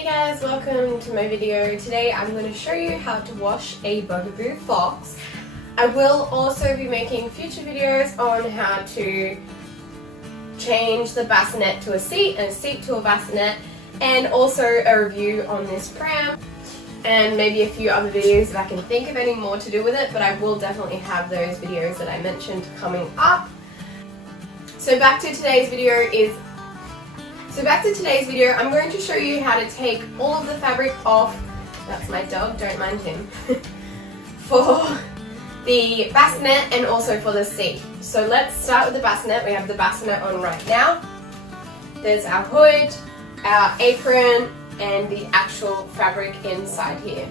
Hey guys, welcome to my video. Today I'm going to show you how to wash a Bugaboo Fox. I will also be making future videos on how to change the bassinet to a seat and a seat to a bassinet, and also a review on this pram and maybe a few other videos if I can think of any more to do with it, but I will definitely have those videos that I mentioned coming up. So back to today's video, I'm going to show you how to take all of the fabric off, that's my dog, don't mind him, for the bassinet and also for the seat. So let's start with the bassinet. We have the bassinet on right now. There's our hood, our apron, and the actual fabric inside here.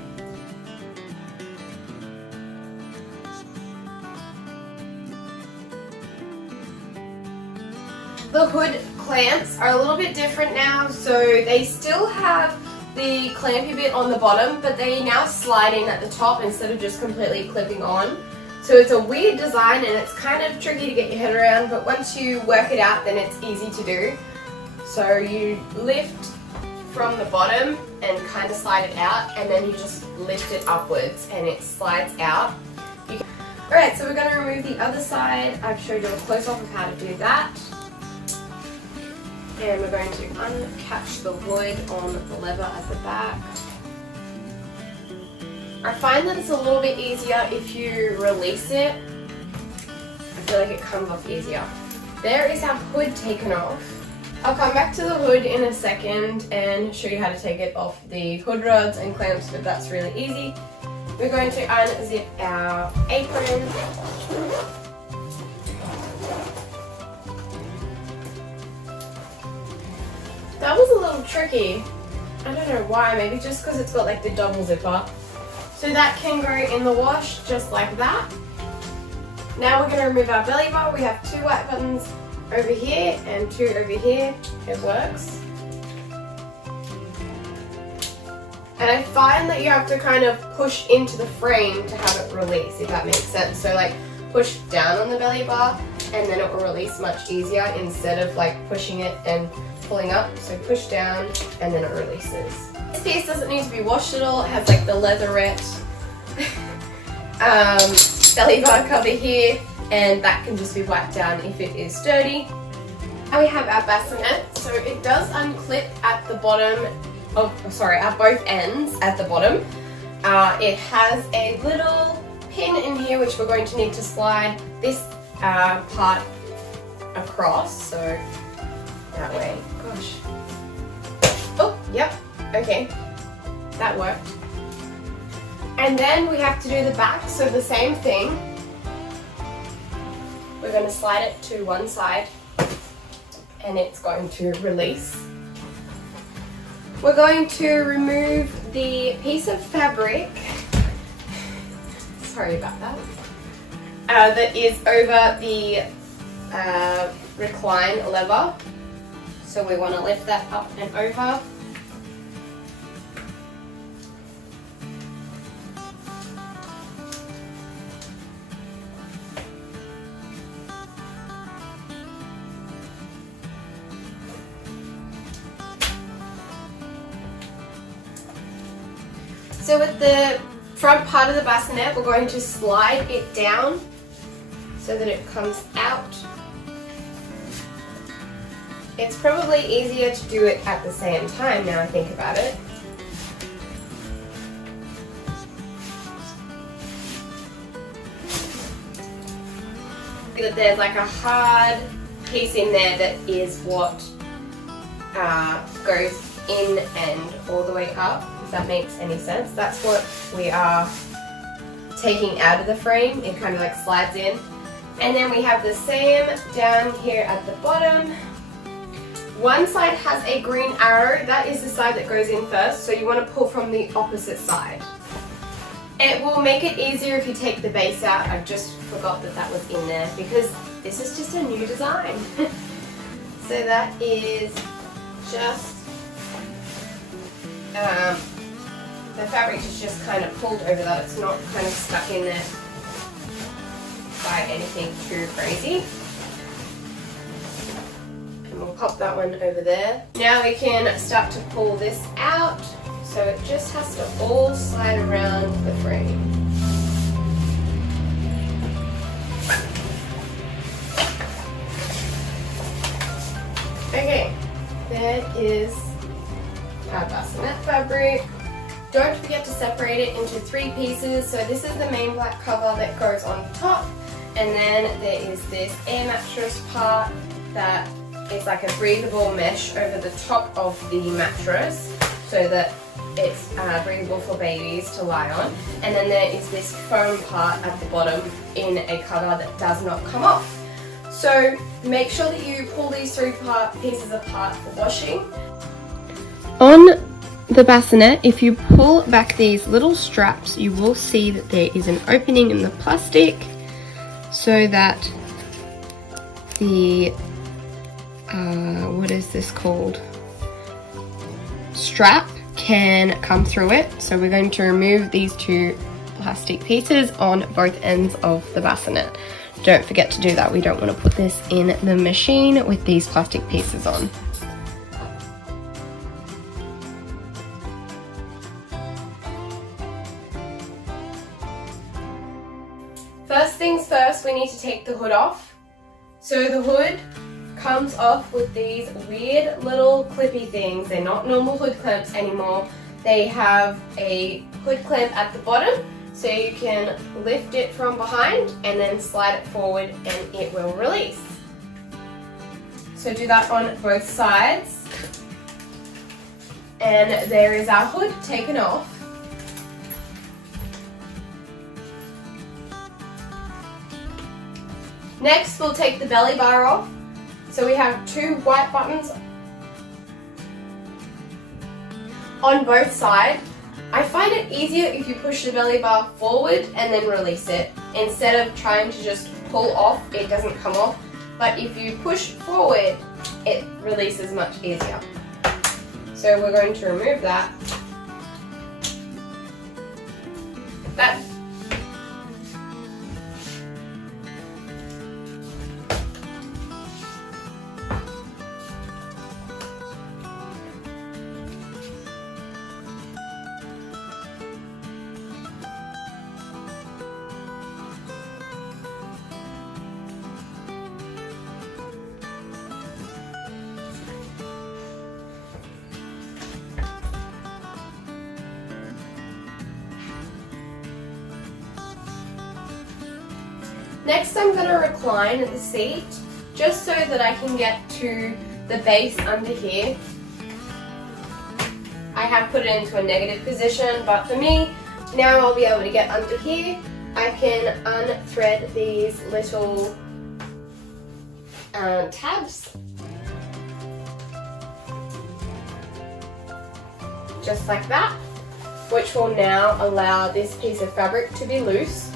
The hood clamps are a little bit different now, so they still have the clampy bit on the bottom, but they now slide in at the top instead of just completely clipping on. So it's a weird design and it's kind of tricky to get your head around, but once you work it out then it's easy to do. So you lift from the bottom and kind of slide it out, and then you just lift it upwards and it slides out. Alright, so we're going to remove the other side. I've showed you a close-up of how to do that. And we're going to uncatch the wood on the lever at the back. I find that it's a little bit easier if you release it. I feel like it comes off easier. There is our hood taken off. I'll come back to the hood in a second and show you how to take it off the hood rods and clamps, but that's really easy. We're going to unzip our apron. That was a little tricky. I don't know why, maybe just because it's got like the double zipper. So that can go in the wash just like that. Now we're going to remove our belly bar. We have 2 white buttons over here and 2 over here. It works. And I find that you have to kind of push into the frame to have it release, if that makes sense. So like push down on the belly bar and then it will release much easier instead of like pushing it and pulling up. So push down and then it releases. This piece doesn't need to be washed at all. It has like the leatherette belly bar cover here, and that can just be wiped down if it is dirty. Now we have our bassinet. So it does unclip at the bottom of, at both ends at the bottom. It has a little pin in here which we're going to need to slide this part across. So that way. Gosh. Oh, yep. Okay. That worked. And then we have to do the back. So the same thing. We're going to slide it to one side and it's going to release. We're going to remove the piece of fabric. Sorry about that. That is over the recline lever. So we want to lift that up and over. So with the front part of the bassinet, we're going to slide it down so that it comes out. It's probably easier to do it at the same time now I think about it. That there's like a hard piece in there that is what goes in and all the way up, if that makes any sense. That's what we are taking out of the frame. It kind of like slides in. And then we have the same down here at the bottom. One side has a green arrow, that is the side that goes in first, so you want to pull from the opposite side. It will make it easier if you take the base out. I just forgot that that was in there because this is just a new design. So that is just, the fabric is just kind of pulled over that, it's not kind of stuck in there by anything too crazy. And we'll pop that one over there. Now we can start to pull this out. So it just has to all slide around the frame. Okay, there is our bassinet fabric. Don't forget to separate it into 3 pieces. So this is the main black cover that goes on top, and then there is this air mattress part that is like a breathable mesh over the top of the mattress so that it's breathable for babies to lie on. And then there is this foam part at the bottom in a cover that does not come off. So make sure that you pull these 3 pieces apart for washing. On the bassinet, if you pull back these little straps, you will see that there is an opening in the plastic so that the, what is this called? Strap can come through it. So we're going to remove these 2 plastic pieces on both ends of the bassinet. Don't forget to do that. We don't want to put this in the machine with these plastic pieces on. First things first, we need to take the hood off. So the hood comes off with these weird little clippy things. They're not normal hood clamps anymore. They have a hood clamp at the bottom, so you can lift it from behind and then slide it forward and it will release. So do that on both sides. And there is our hood taken off. Next, we'll take the belly bar off. So we have 2 white buttons on both sides. I find it easier if you push the belly bar forward and then release it, instead of trying to just pull off, it doesn't come off. But if you push forward, it releases much easier. So we're going to remove that. Next, I'm going to recline the seat just so that I can get to the base under here. I have put it into a negative position, but for me, now I'll be able to get under here. I can unthread these little tabs, just like that, which will now allow this piece of fabric to be loose.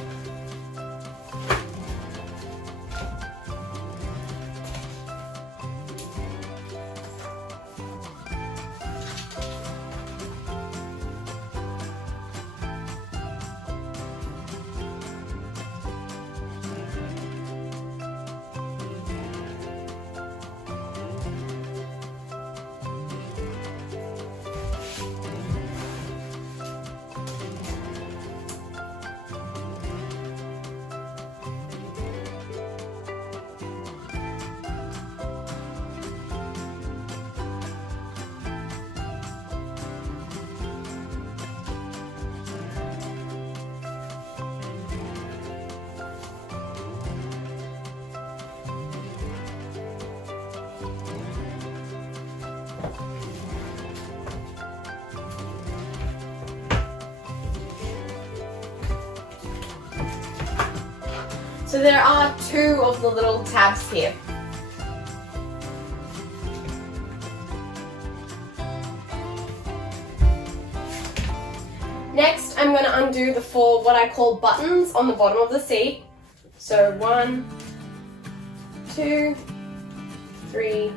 So there are 2 of the little tabs here. Next, I'm going to undo the 4 what I call buttons on the bottom of the seat. So 1, 2, 3,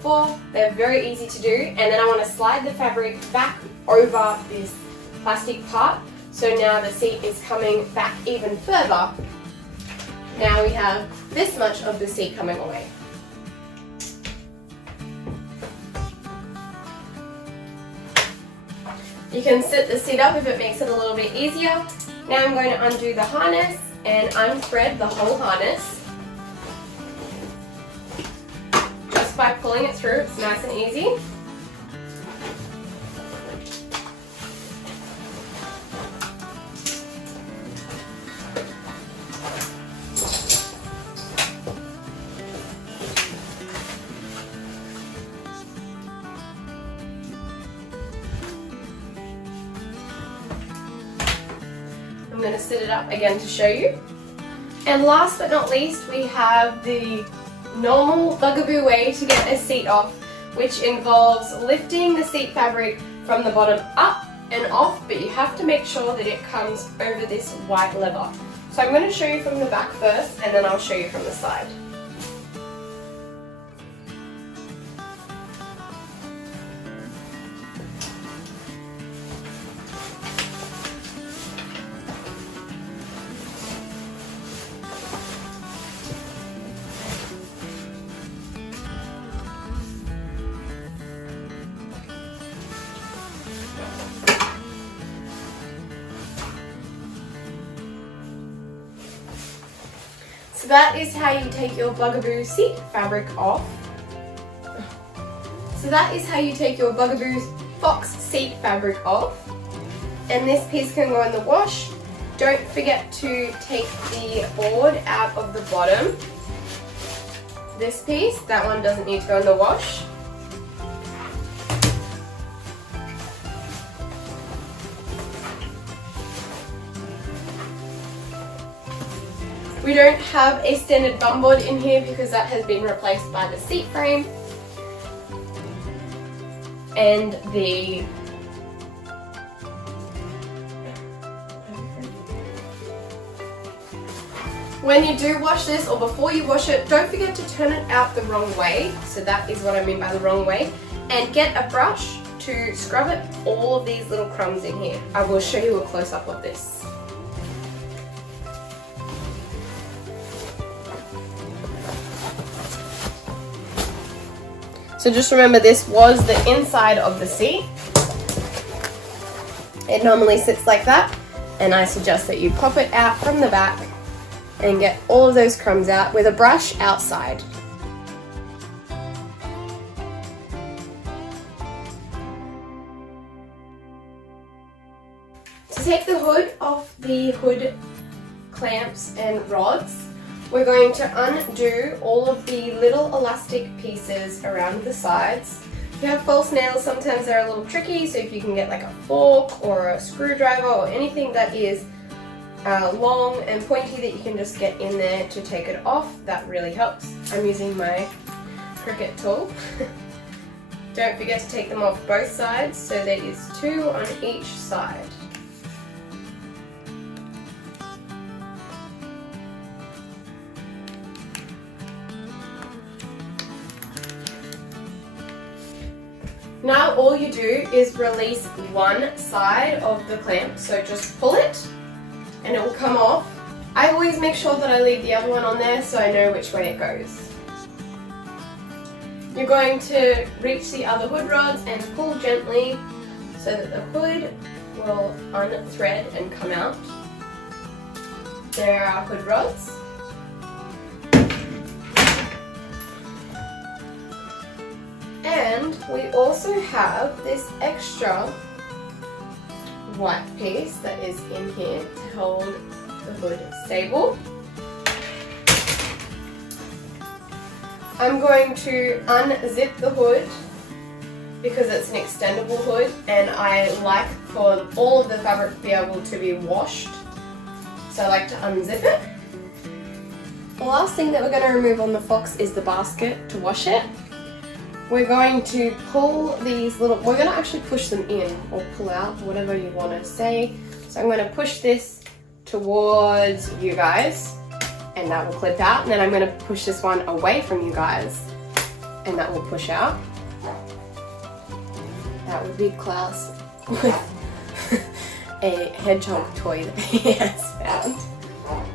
4. They're very easy to do. And then I want to slide the fabric back over this plastic part. So now the seat is coming back even further. Now we have this much of the seat coming away. You can sit the seat up if it makes it a little bit easier. Now I'm going to undo the harness and unthread the whole harness. Just by pulling it through, it's nice and easy. I'm going to sit it up again to show you. And last but not least, we have the normal Bugaboo way to get a seat off, which involves lifting the seat fabric from the bottom up and off, but you have to make sure that it comes over this white lever. So I'm going to show you from the back first, and then I'll show you from the side. So that is how you take your Bugaboo seat fabric off. So that is how you take your Bugaboo Fox seat fabric off. And this piece can go in the wash. Don't forget to take the board out of the bottom. This piece, that one doesn't need to go in the wash. We don't have a standard bum board in here because that has been replaced by the seat frame. And when you do wash this, or before you wash it, don't forget to turn it out the wrong way. So that is what I mean by the wrong way. And get a brush to scrub it all of these little crumbs in here. I will show you a close-up of this. So just remember, this was the inside of the seat. It normally sits like that, and I suggest that you pop it out from the back and get all of those crumbs out with a brush outside. To take the hood off the hood clamps and rods, we're going to undo all of the little elastic pieces around the sides. If you have false nails, sometimes they're a little tricky, so if you can get like a fork or a screwdriver or anything that is long and pointy that you can just get in there to take it off, that really helps. I'm using my Cricut tool. Don't forget to take them off both sides, so there is 2 on each side. Now all you do is release one side of the clamp, so just pull it and it will come off. I always make sure that I leave the other one on there so I know which way it goes. You're going to reach the other hood rods and pull gently so that the hood will unthread and come out. There are our hood rods. And we also have this extra white piece that is in here to hold the hood stable. I'm going to unzip the hood because it's an extendable hood and I like for all of the fabric to be able to be washed. So I like to unzip it. The last thing that we're going to remove on the Fox is the basket to wash it. We're going to pull these little, we're going to actually push them in or pull out, whatever you want to say. So I'm going to push this towards you guys and that will clip out, and then I'm going to push this one away from you guys and that will push out. That would be Klaus with a hedgehog toy that he has found.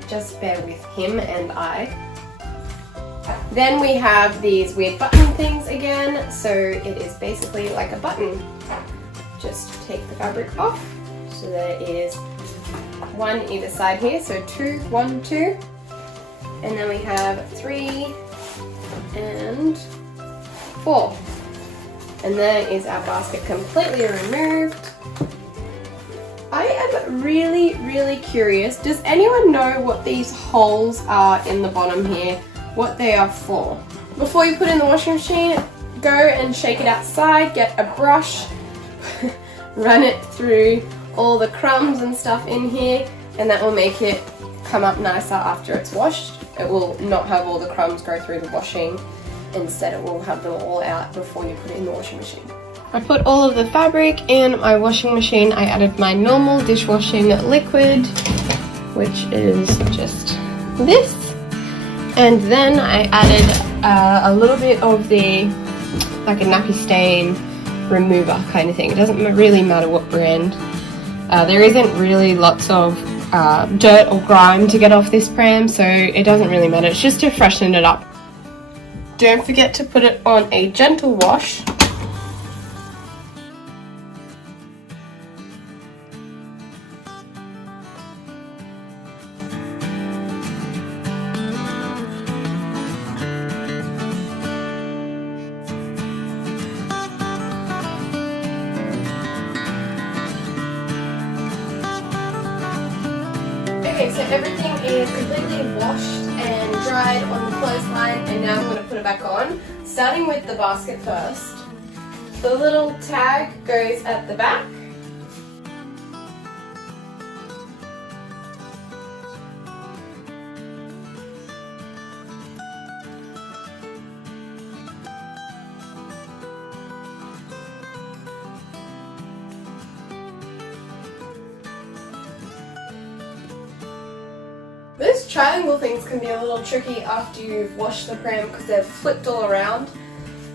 Just bear with him and I. Then we have these weird button things again, so it is basically like a button. just take the fabric off. So there is one either side here, so 2, 1, 2. And then we have 3 and 4. And there is our basket completely removed. I am really curious. Does anyone know what these holes are in the bottom here? What they are for? Before you put it in the washing machine, go and shake it outside, get a brush, run it through all the crumbs and stuff in here, and that will make it come up nicer after it's washed. It will not have all the crumbs go through the washing. Instead, it will have them all out before you put it in the washing machine. I put all of the fabric in my washing machine. I added my normal dishwashing liquid, which is just this. And then I added a little bit of the, like a nappy stain remover kind of thing. It doesn't really matter what brand. There isn't really lots of dirt or grime to get off this pram, so it doesn't really matter. It's just to freshen it up. Don't forget to put it on a gentle wash. Okay, so everything is completely washed and dried on the clothesline, and now I'm going to put it back on. Starting with the basket first. The little tag goes at the back. Those triangle things can be a little tricky after you've washed the pram because they're flipped all around.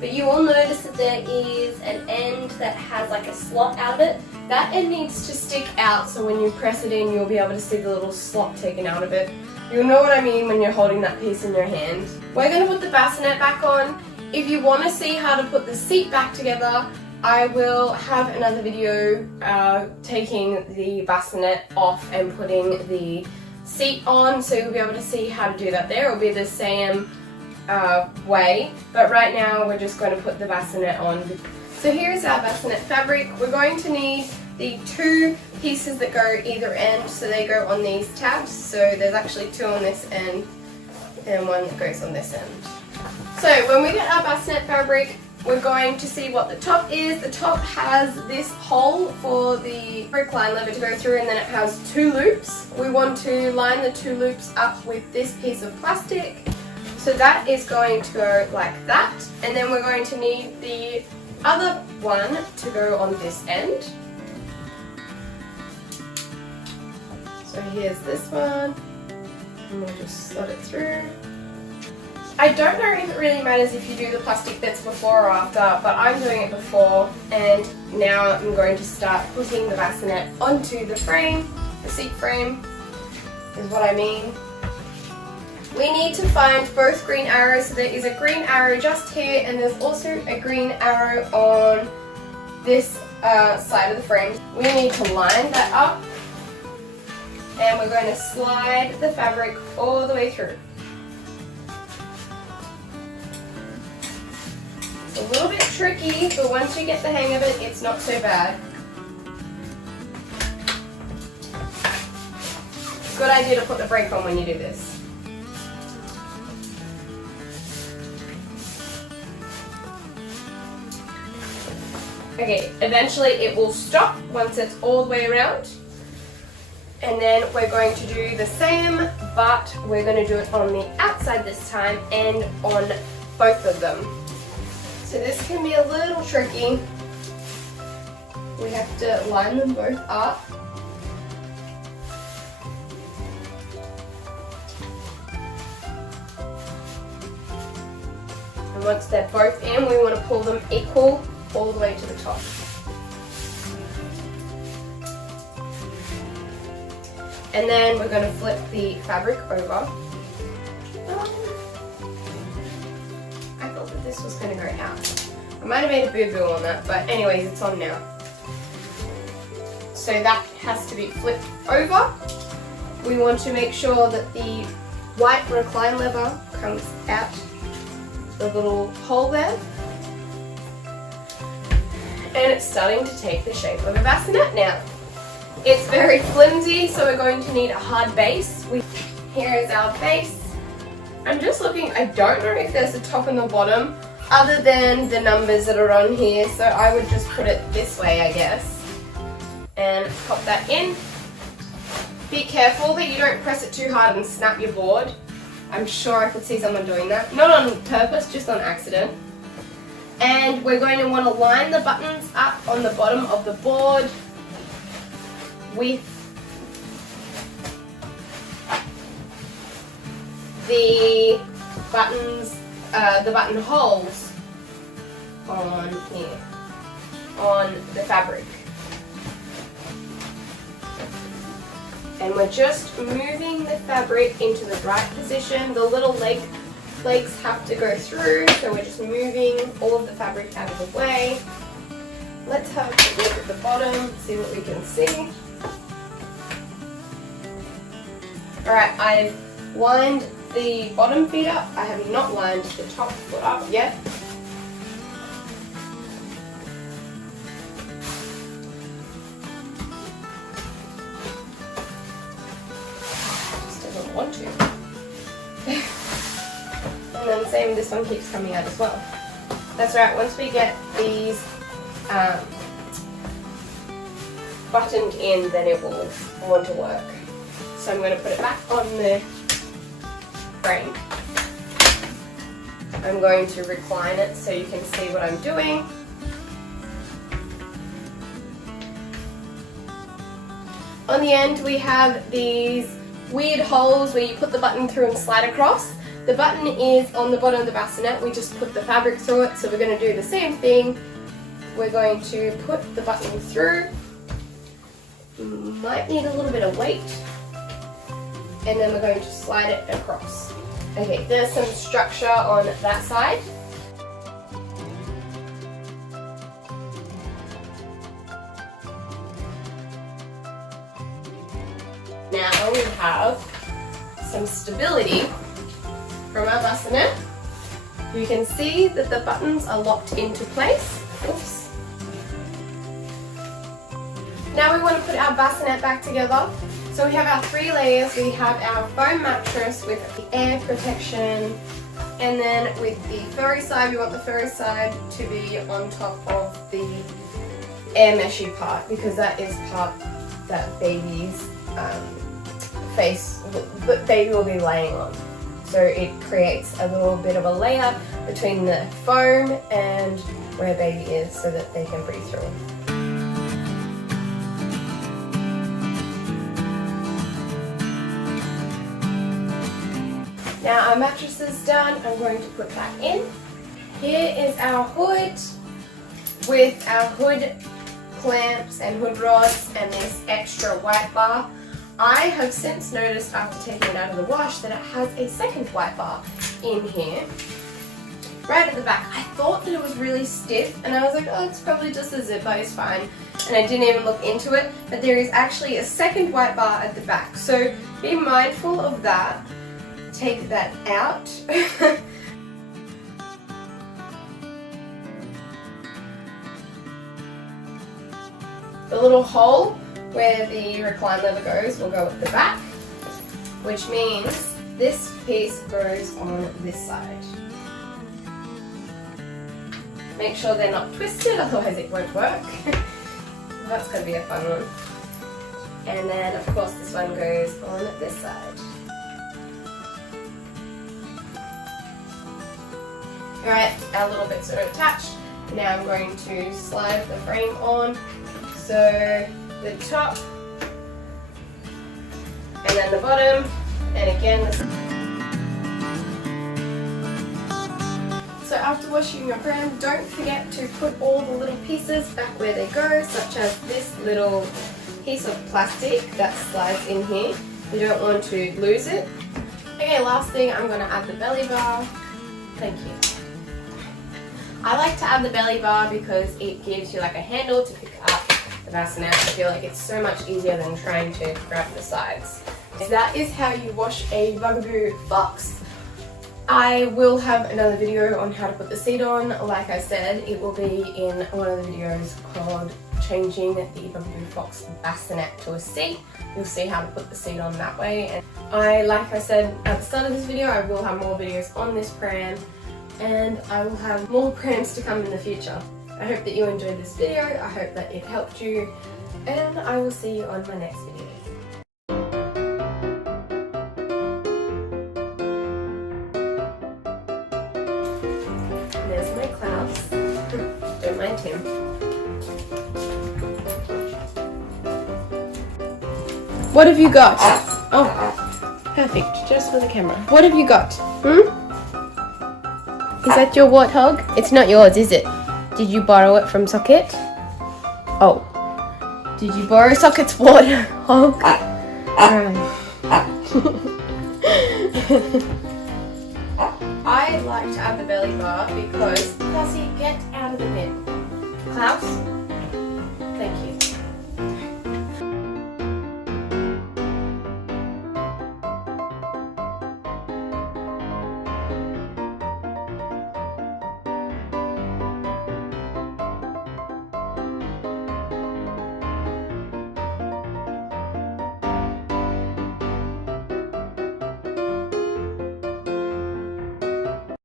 But you will notice that there is an end that has like a slot out of it. That end needs to stick out, so when you press it in you'll be able to see the little slot taken out of it. You'll know what I mean when you're holding that piece in your hand. We're going to put the bassinet back on. If you want to see how to put the seat back together, I will have another video taking the bassinet off and putting the seat on, so you'll be able to see how to do that there. It'll be the same way, but right now we're just going to put the bassinet on. So here's our bassinet fabric. We're going to need the 2 pieces that go either end, so they go on these tabs. So there's actually 2 on this end and 1 that goes on this end. So when we get our bassinet fabric, we're going to see what the top is. The top has this hole for the brick line lever to go through, and then it has 2 loops. We want to line the 2 loops up with this piece of plastic. So that is going to go like that. And then we're going to need the other one to go on this end. So here's this one. And we'll just slot it through. I don't know if it really matters if you do the plastic bits before or after, but I'm doing it before, and now I'm going to start putting the bassinet onto the frame. The seat frame is what I mean. We need to find both green arrows, so there is a green arrow just here, and there's also a green arrow on this side of the frame. We need to line that up, and we're going to slide the fabric all the way through. A little bit tricky, but once you get the hang of it, it's not so bad. Good idea to put the brake on when you do this. Okay, eventually it will stop once it's all the way around. And then we're going to do the same, but we're going to do it on the outside this time and on both of them. So this can be a little tricky. We have to line them both up. And once they're both in, we want to pull them equal all the way to the top. And then we're going to flip the fabric over. I thought that this was going to go out. I might have made a boo-boo on that, but anyways, it's on now. so that has to be flipped over. We want to make sure that the white recline lever comes out the little hole there. And it's starting to take the shape of a bassinet now. It's very flimsy, so we're going to need a hard base. Here is our base. I'm just looking, I don't know if there's a top and the bottom other than the numbers that are on here, so I would just put it this way, I guess. And pop that in. Be careful that you don't press it too hard and snap your board. I'm sure I could see someone doing that. Not on purpose, just on accident. And we're going to want to line the buttons up on the bottom of the board with the buttons, the button holes on here, on the fabric. And we're just moving the fabric into the right position. The little legs have to go through, so we're just moving all of the fabric out of the way. Let's have a look at the bottom, see what we can see. Alright, I've lined the bottom feet up. I have not lined the top foot up yet. Just doesn't want to. And then same, this one keeps coming out as well. That's right, once we get these buttoned in, then it will want to work. So I'm going to put it back on the frame. I'm going to recline it so you can see what I'm doing. On the end we have these weird holes where you put the button through and slide across. The button is on the bottom of the bassinet, we just put the fabric through it, so we're going to do the same thing. We're going to put the button through. Might need a little bit of weight. And then we're going to slide it across. Okay, there's some structure on that side. Now we have some stability from our bassinet. You can see that the buttons are locked into place. Oops. Now we want to put our bassinet back together. So we have our 3 layers. We have our foam mattress with the air protection, and then with the furry side, we want the furry side to be on top of the air meshy part, because that is part that baby's baby will be laying on. So it creates a little bit of a layer between the foam and where baby is so that they can breathe through. Now our mattress is done, I'm going to put that in. Here is our hood with our hood clamps and hood rods and this extra white bar. I have since noticed after taking it out of the wash that it has a second white bar in here, right at the back. I thought that it was really stiff and I was like, oh, it's probably just a zipper, it's fine. And I didn't even look into it, but there is actually a second white bar at the back. So be mindful of that. Take that out. The little hole where the recline lever goes will go at the back, which means this piece goes on this side. Make sure they're not twisted, otherwise it won't work. That's going to be a fun one. And then of course this one goes on this side. Alright, our little bits are attached. Now I'm going to slide the frame on. So the top, and then the bottom, and again the... So after washing your frame, don't forget to put all the little pieces back where they go, such as this little piece of plastic that slides in here. You don't want to lose it. Okay, last thing, I'm going to add the belly bar. Thank you. I like to add the belly bar because it gives you like a handle to pick up the the bassinet. I feel like it's so much easier than trying to grab the sides. That is how you wash a Bugaboo Fox. I will have another video on how to put the seat on. Like I said, it will be in one of the videos called changing the Bugaboo Fox bassinet to a seat. You'll see how to put the seat on that way. And like I said at the start of this video, I will have more videos on this pram, and I will have more prams to come in the future. I hope that you enjoyed this video. I hope that it helped you, and I will see you on my next video. There's my clouds. Don't mind him. What have you got? Oh, perfect. Just for the camera. What have you got? Is that your warthog? It's not yours, is it? Did you borrow it from Socket? Oh. Did you borrow Socket's warthog? I like to add the belly bar because, Classy, get out of the bin. Klaus?